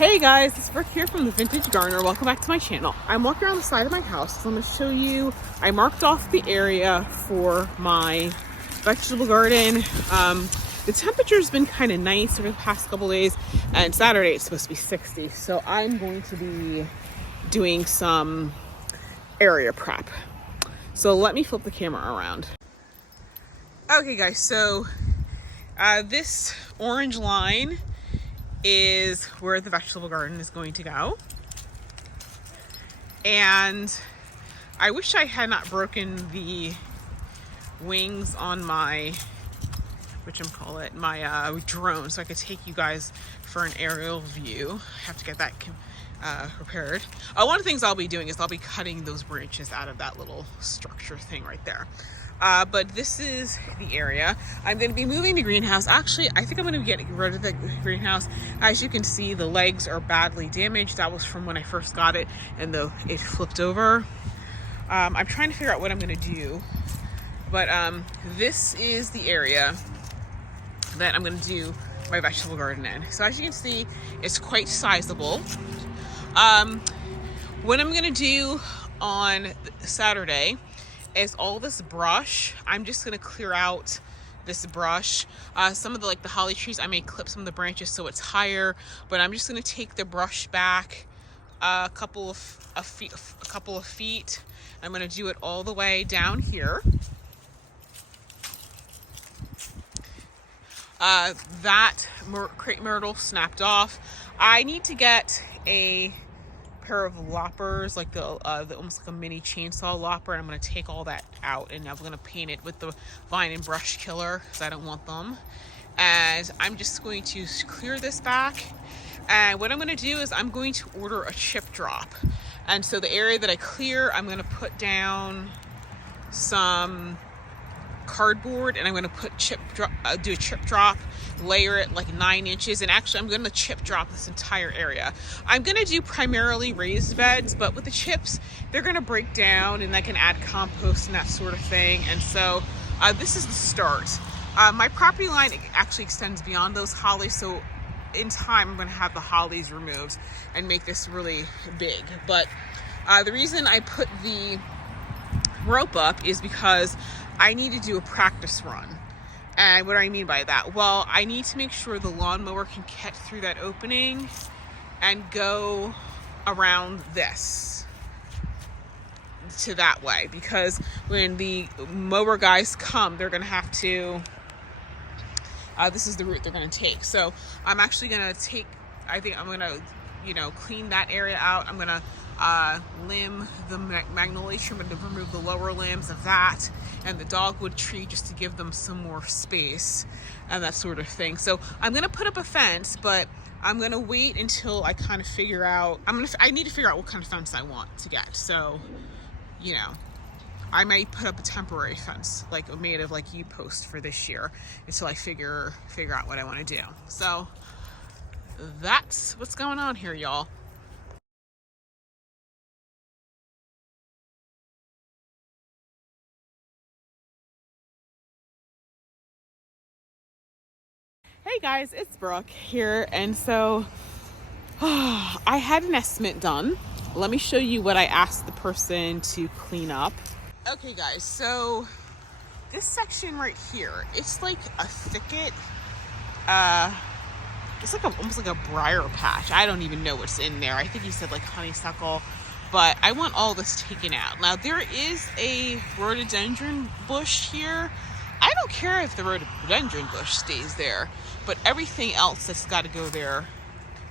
Hey guys, it's Brooke here from the Vintage Gardener. Welcome back to my channel. I'm walking around the side of my house, so I'm going to show you, I marked off the area for my vegetable garden. The temperature's been kind of nice over the past couple days, and Saturday it's supposed to be 60, so I'm going to be doing some area prep. So let me flip the camera around. Okay guys, so this orange line is where the vegetable garden is going to go. And I wish I had not broken the wings on my, my drone, so I could take you guys for an aerial view. I have to get that repaired. One of the things I'll be doing is I'll be cutting those branches out of that little structure thing right there. But this is the area. I'm going to be moving the greenhouse. Actually, I think I'm going to get rid of the greenhouse. As you can see, the legs are badly damaged. That was from when I first got it, and it flipped over. I'm trying to figure out what I'm going to do. But this is the area that I'm going to do my vegetable garden in. So as you can see, it's quite sizable. What I'm going to do on Saturday is all this brush. I'm just going to clear out this brush. Some of the holly trees, I may clip some of the branches so it's higher, but I'm just going to take the brush back a couple of feet. I'm going to do it all the way down here. That crepe myrtle snapped off. I need to get a pair of loppers, like the almost like a mini chainsaw lopper, and I'm going to take all that out, and I'm going to paint it with the vine and brush killer because I don't want them. And I'm just going to clear this back, and what I'm going to do is I'm going to order a chip drop. And so the area that I clear, I'm going to put down some cardboard, and I'm going to put do a chip drop, layer it like 9 inches, and actually I'm going to chip drop this entire area. I'm going to do primarily raised beds, but with the chips they're going to break down and I can add compost and that sort of thing. And so this is the start. My property line actually extends beyond those hollies, so in time I'm going to have the hollies removed and make this really big. But the reason I put the rope up is because I need to do a practice run. And what do I mean by that? Well, I need to make sure the lawnmower can get through that opening and go around this to that way, because when the mower guys come, they're going to have to, this is the route they're going to take. So I'm actually going to I think I'm going to, clean that area out. I'm going to limb the magnolia tree. I'm going to remove the lower limbs of that and the dogwood tree just to give them some more space and that sort of thing. So I'm going to put up a fence, but I'm going to wait until I kind of figure out, I need to figure out what kind of fence I want to get. So, I might put up a temporary fence, made of U-post for this year, until I figure out what I want to do. So that's what's going on here, y'all. Hey guys, it's Brooke here, and so I had an estimate done. Let me show you what I asked the person to clean up. Okay guys, so this section right here, it's like a thicket. It's almost like a briar patch. I don't even know what's in there. I think he said honeysuckle, but I want all this taken out. Now there is a rhododendron bush here. I don't care if the rhododendron bush stays there, but everything else that's got to go there,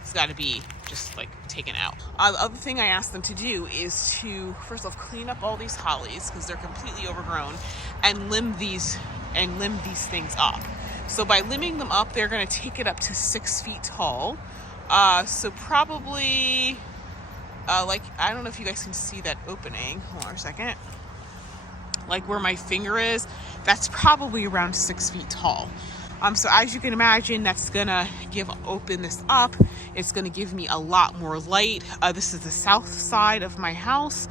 it's got to be just taken out. The other thing I asked them to do is to first off clean up all these hollies because they're completely overgrown, and limb these things up. So by limbing them up, they're going to take it up to 6 feet tall. So probably I don't know if you guys can see that opening. Hold on a second. Where my finger is, that's probably around 6 feet tall. So as you can imagine, that's gonna open this up. It's gonna give me a lot more light. This is the south side of my house.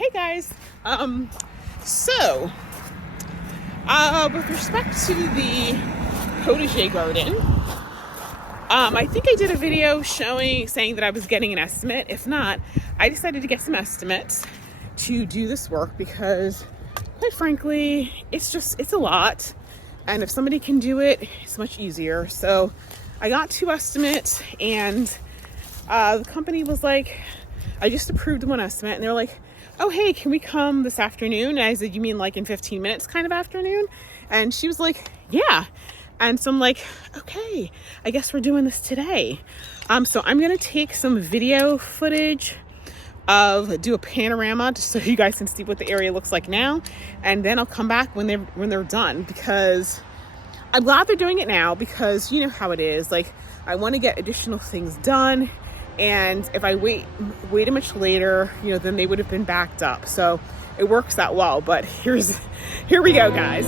Hey guys. So, with respect to the potager garden, I think I did a video saying that I was getting an estimate. If not, I decided to get some estimates to do this work because, quite frankly, it's a lot. And if somebody can do it, it's much easier. So I got 2 estimates, and the company was like, I just approved one estimate, and they're like, oh, hey, can we come this afternoon? And I said, you mean like in 15 minutes kind of afternoon? And she was like, yeah. And so I'm like, okay, I guess we're doing this today. So I'm gonna take some video footage do a panorama just so you guys can see what the area looks like now. And then I'll come back when they're done, because I'm glad they're doing it now, because you know how it is. Like, I want to get additional things done. And if I waited much later, you know, then they would have been backed up. So it works out well. But here we go, guys.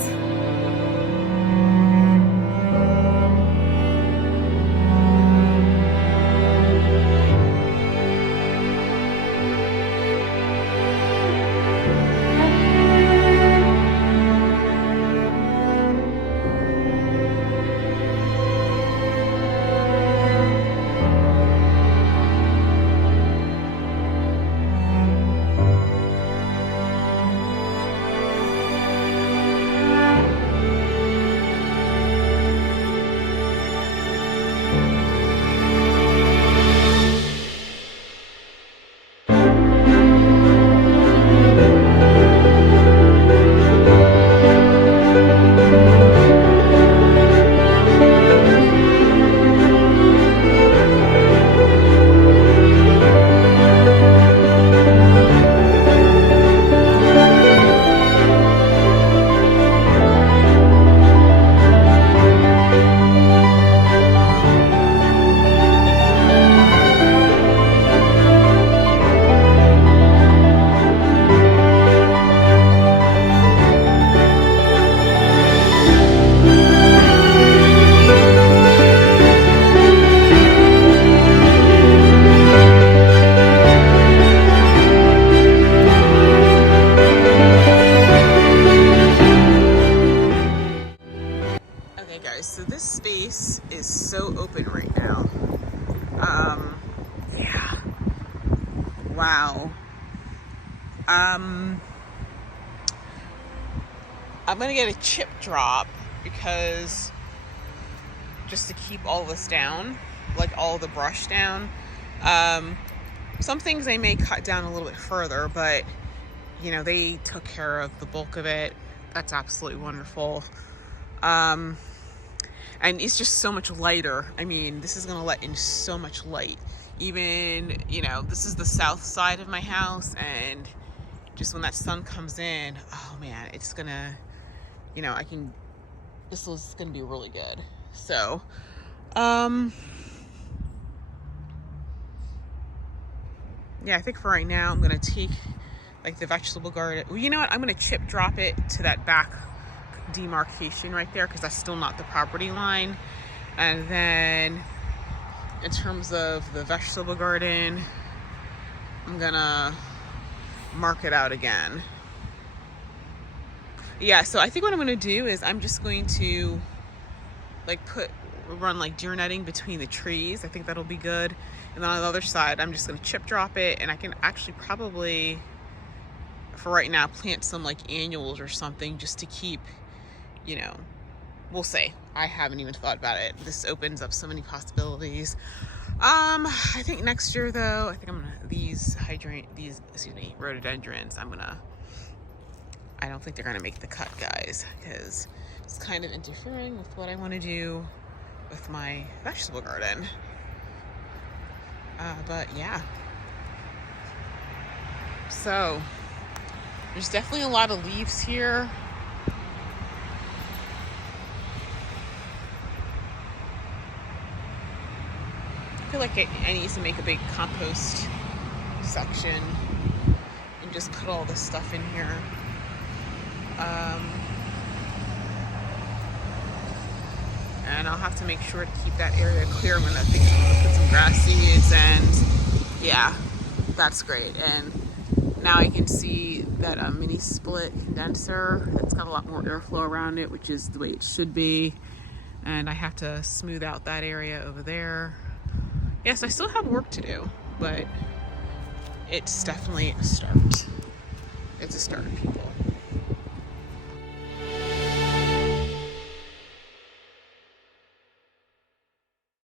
So this space is so open right now. Yeah. Wow. I'm gonna get a chip drop, because just to keep all this down, like all the brush down. Some things they may cut down a little bit further, but you know, they took care of the bulk of it. That's absolutely wonderful. And it's just so much lighter. I mean, this is gonna let in so much light. Even, you know, this is the south side of my house, and just when that sun comes in, oh man, it's gonna, you know, this is gonna be really good. So, yeah, I think for right now, I'm gonna take like the vegetable garden. Well, you know what? I'm gonna chip drop it to that back demarcation right there, because that's still not the property line. And then in terms of the vegetable garden, I'm gonna mark it out again. Yeah, so I think what I'm gonna do is I'm just going to like run like deer netting between the trees. I think that'll be good. And then on the other side, I'm just gonna chip drop it, and I can actually probably, for right now, plant some like annuals or something just to keep, you know, we'll see. I haven't even thought about it. This opens up so many possibilities. I think next year though, I think I'm gonna, these rhododendrons, I don't think they're gonna make the cut, guys, because it's kind of interfering with what I want to do with my vegetable garden. But yeah. So there's definitely a lot of leaves here. I feel like I need to make a big compost section and just put all this stuff in here. And I'll have to make sure to keep that area clear when I think I'm gonna put some grass seeds, and yeah, that's great. And Now I can see that a mini split condenser that's got a lot more airflow around it, which is the way it should be. And I have to smooth out that area over there. Yes, I still have work to do, but it's definitely a start. It's a start, people.